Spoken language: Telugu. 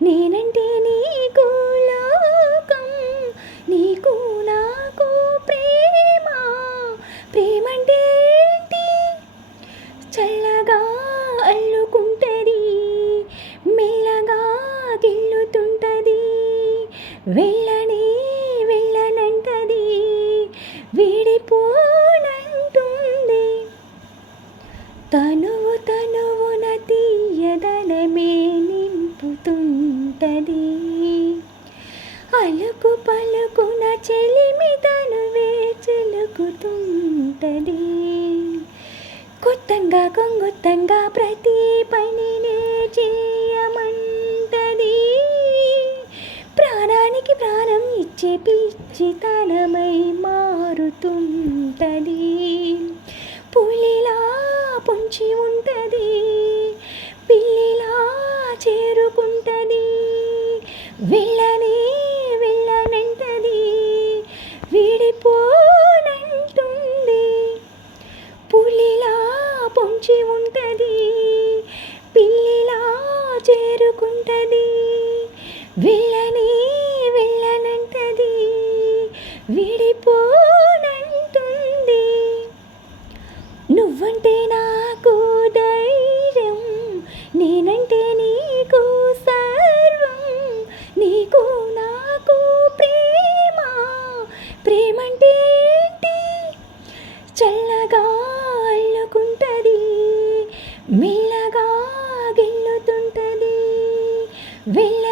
నేనంటే నీకు లోకం, నీకు నాకు ప్రేమ. ప్రేమంటే ఏంటి? చల్లగా అల్లుకుంటది, మెల్లగా గిల్లుతుంటది, వెళ్ళని వెళ్ళనంటది, వీడిపోనంటుంది. తనువు తనువున తీయదనమే నింపుతుంటది, అలుకు పలుకున చెలిమి తనువే చిలుకుతుంటది. కొత్తంగా కొంగొత్తంగా ప్రతి పనినే చేయమంటది, ప్రాణానికి ప్రాణం ఇచ్చే పిచ్చితనమై మారుతుంటది. పులిలా పొంచి ఉంటది, పిల్లిలా చేరుకుంటది, వెళ్ళని వెళ్ళనంటది, వీడిపోనంటుంది. పులిలా పొంచి ఉంటది, పిల్లిలా చేరుకుంటది, వెళ్ళని వెళ్ళనంటది, వీడిపోనంటుంది. నువ్వంటే నాకు ధైర్యం, నేనంటే నీకు సర్వం, నీకు నాకు ప్రేమ. ప్రేమంటే ఏంటి? చల్లగా అల్లుకుంటది, మెల్లగా గిల్లుతుంటది, వెళ్ళ